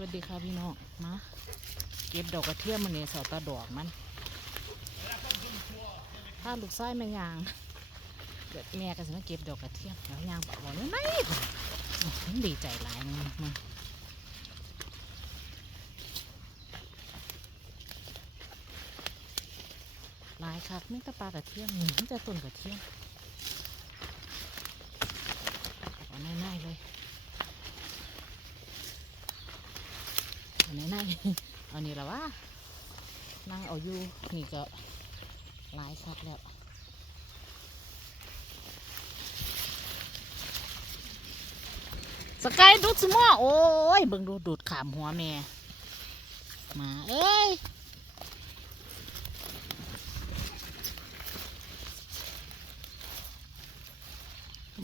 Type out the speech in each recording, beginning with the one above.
วัสดีค่ะพี่น้องมาเก็บดอกกระเทียมมันเนี่ยสาตาดอกมันถ้าลูกไส้แม่ยางเกิดแม่ก็สิมาเก็บดอกกระเทียมแล้วยางบอกว่าไม่มันดีใจหลายมันหลายครับไม่ตะปลากระเทียมนี่มันจะต้นกระเทียมเอาง่ายๆเลย อันนี้นั่ง เอานี่ละวะนั่งเอาอยู่นี่ก็หลายคักแล้วสกายดูดสมอโอ้ยเบิ่งดูดูดขามหัวแม่มาเอ้ย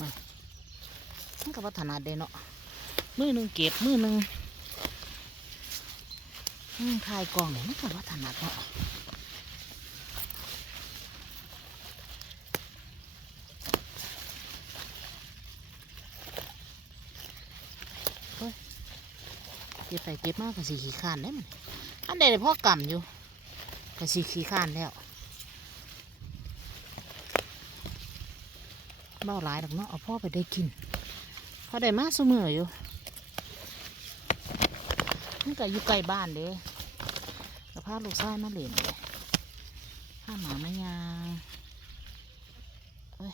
มามันก็พัฒนาเดเนาะมือหนึ่งเก็บมือหนึ่ง ถ่ายกล่องเนี่ยมันก็ว่าถนัดเนาะเก็บไปเก็บมากก็สีขี้ข้านได้มันอันใดได้พ่อกำอยู่ก็สีขี้ข้านแล้วเบ้าหลายดอกเนาะเอาพ่อไปได้กินพอได้มาเสมออยู่มันก็อยู่ใกล้บ้านเด้ สภาลูกชายมาเล่นเลยข้าหมาไม่ยางเอ้ย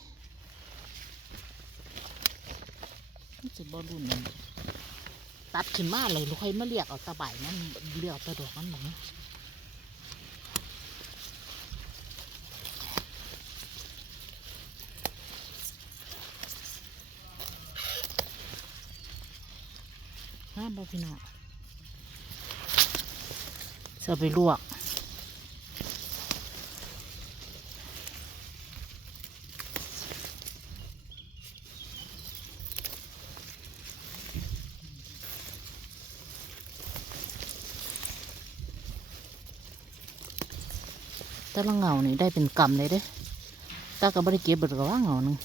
นี่จะบอดุนนั่นตัดขึ้นมาเลยลูกใครมาเรียกเอาตะไบนั่นเรียกเอาตะดอกนั่นหมดห้ามบ่พี่น้อง จะไปลวก แต่ละเงานี่ได้เป็นกำเลยเด้ตาก็บริเก็บเบิดก็ว่าเงาหนึ่ง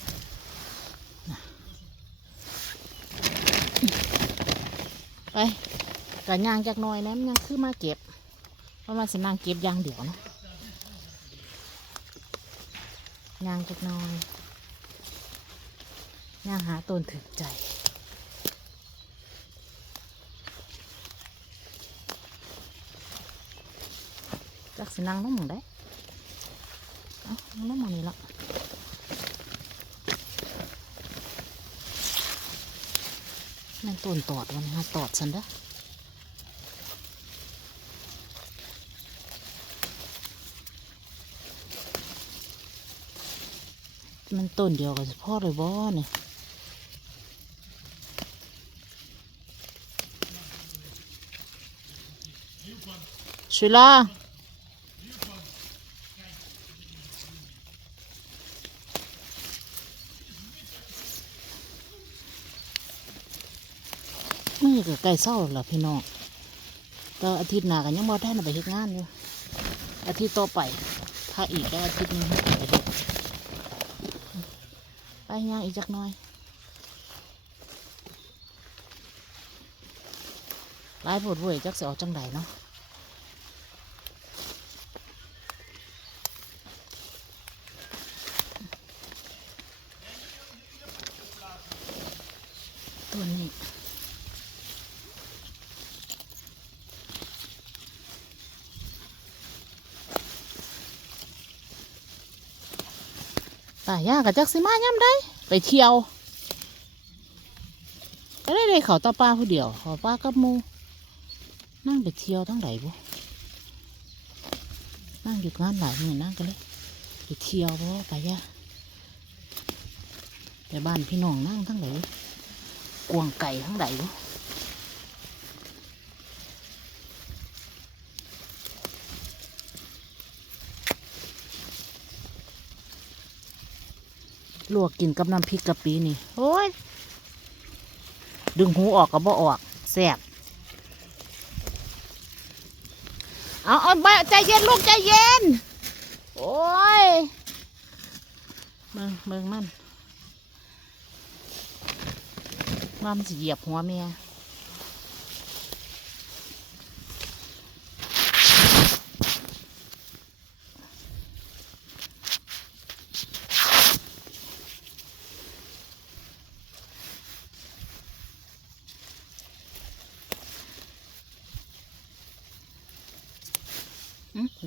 ไปกระย่างจากน้อยแหนมนยังคือมาเก็บ เพราะมันสินางเก็บยางเดี๋ยวนะยางจักหน้อยยางหาต้นถึกใจจักสินางน้องหมองได้น้องมองนี่ละนั่นต้นตอดวันนี้ฮะตอดสันเด้อ มันต้นเดียวกับพ่อเลยบ่เนี่ยช่วยล่ะมือก็ใกล้เศร้าแล้วพี่น้องแต่อาทิตย์หน้ากันยังบ่ได้น่ะไปเฮ็ดงานอยู่อาทิตย์ต่อไป ถ้าอีกได้อาทิตย์นึงไปเฮ็ด ไปย่างอีกจักหน่อยหลายปวดเว้ยจักสิออกจังไดเนาะตัวนี้ ตายากกับจักสิมาย่ำได้ ไปเที่ยว ก็ได้เลยเขาตาป้าผู้เดียวเขาป้ากับมูนั่งไปเที่ยวทั้งไหนบุนั่งอยู่งานหลายมือนั่งก็เลยไปเที่ยวบ่ไปยะไปบ้านพี่น้องนั่งทั้งไหนกวางไก่ทั้งไหนบุ ลวกกินกับน้ำพริกกะปินี่โอ้ยดึงหูออกก็บ่ออกแสบเอาเอาไปใจเย็นลูกใจเย็น โอ้ยเมืองเมืองมันว่ามันเหยียบหัวเมีย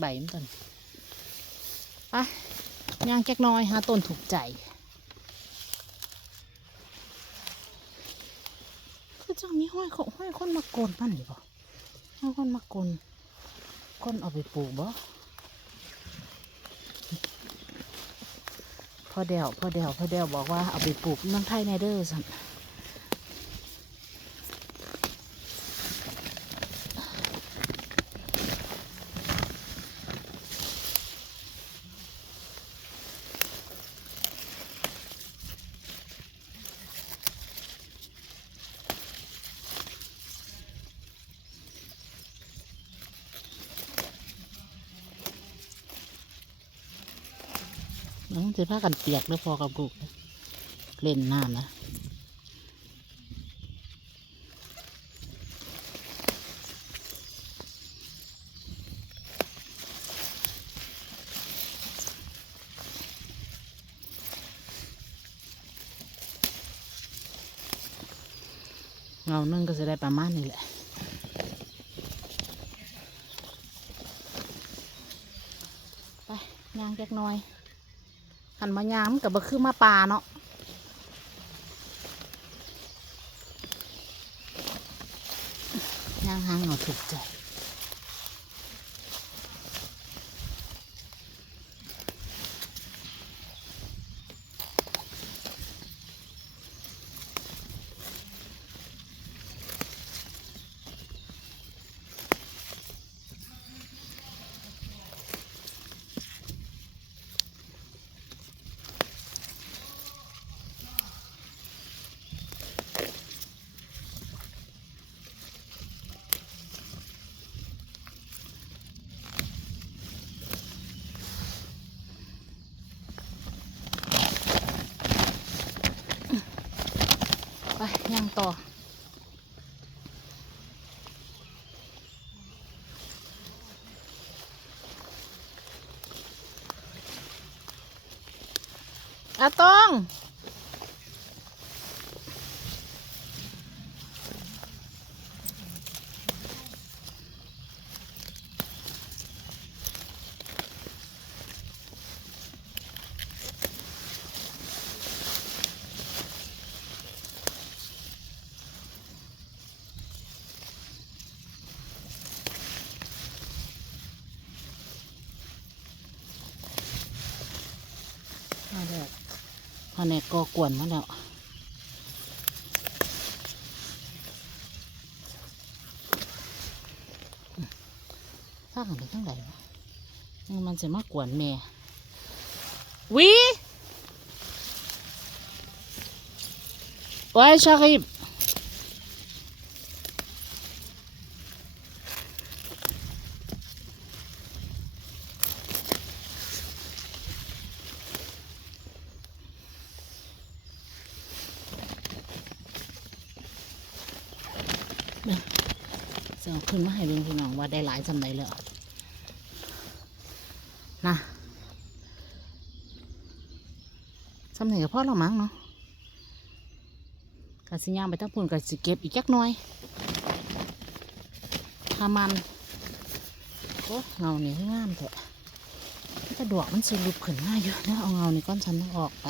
ใบมันต้นไปย่างแจ๊กน้อยหาต้นถูกใจคือเจ้ามีห้อยเขาห้อยคนมาโกนมันดิบ่าห้อยคนมาโกนคนเอาไปปลูกบ่พ่อเดวพ่อเดวพ่อเดวบอกว่าเอาไปปลูกเมืองไทยในเด้อสัน้องจะพากันเปียกแล้วพอกับลูกเล่นน้ำนะเงานึ่งก็จะได้ประมาณนี้แหละไปย่างจักหน่อย หันมายามนกับบะคือมาปลาเนาะย่างหางเอาถูกใจ ไปย่างต่อ อาตอง มาแล้วพอแนกก็กวนมาแล้วสร้างไปทั้งไหนวะยังมันจะมากวนแม่วิไว้ชาคิบ จะเอาขึ้นมาให้เบิ่งพี่น้องว่าได้หลายสำไหนแล้วนะสำไหนกับพ่อเรามั้งเนาะกสิย่างไปทั้งปุ่นกสิเก็บอีกจักหน่อยถ้ามันโอ้เงานี่งามเถอะกระดวกมันสิลุกขึ้นง่ายเยอะนะเอาเงานี่ก้อนฉันต้องออกไป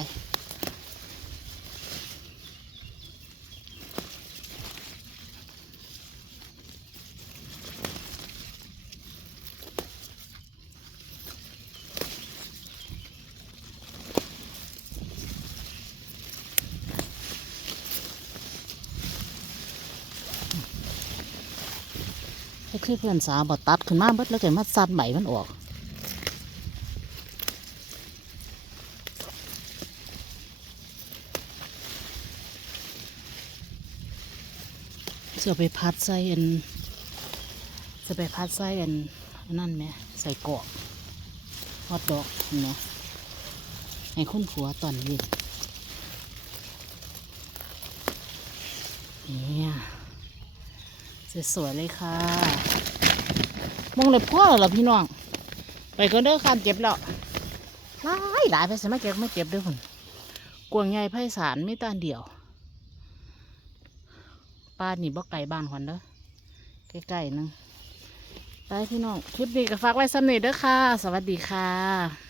ก็คือเพื่อนสาวบอตัดขึ้นมาเบิดแล้วก็มาซัดใบมันออกเสือไปพัดใส่อันจะไปพัดใส่อันอันนั่นไหมใส่เกรอกฮอดดอกเนไหมให้คุณผัวตอนเย็นเนี่ย สวยๆเลยค่ะมองเลยพ่อเหรอพี่น้อง ไปก็เด้อข้าเก็บแล้วหลายหลายไปสมัยเก็บไม่เก็บด้อคนกวางใหญ่ไพศาลไม่ตานเดียวป้านนี่บ่ไก่บ้านขวัญเด้อใกล้ๆนึงไปพี่น้อง คลิปนี้ก็ฝากไว้สำเร็จเด้อค่ะ สวัสดีค่ะ